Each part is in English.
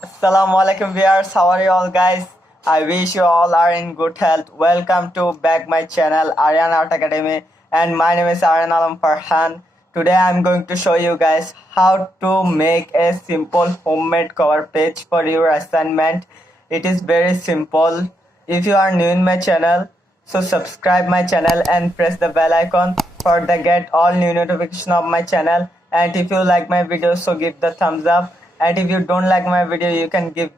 Assalamualaikum viewers, how are you all guys? I wish you all are in good health. Welcome to back my channel Aryan Art Academy, and my name is Aryan Alam Farhan. Today I'm going to show you guys how to make a simple homemade cover page for your assignment. It is very simple. If you are new in my channel, so subscribe my channel and press the bell icon for the get all new notification of my channel. And if you like my video, so give the thumbs up, and if you don't like my video, you can give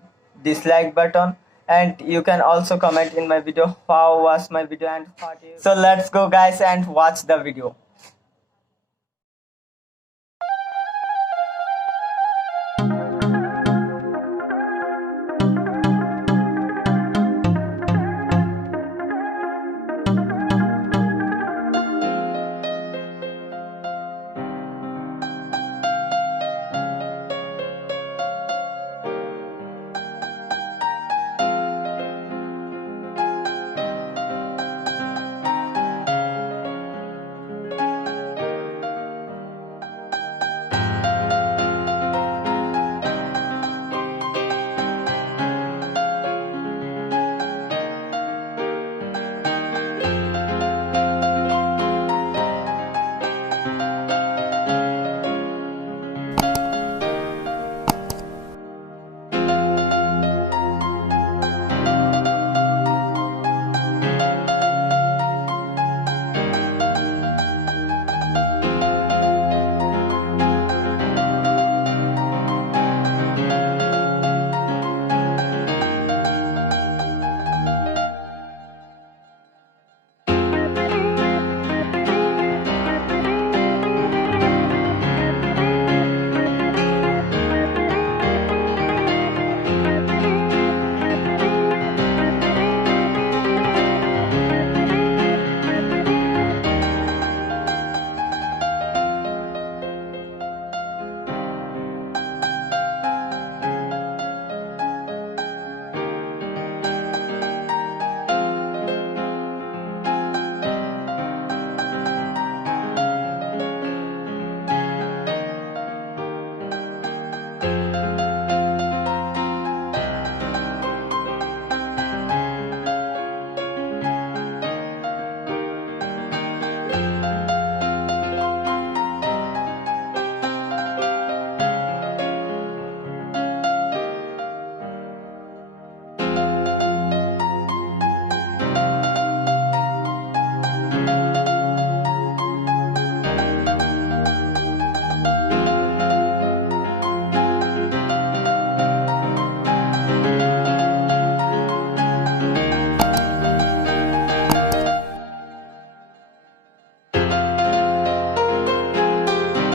dislike button, and you can also comment in my video how was my video and what you. So let's go guys and watch the video.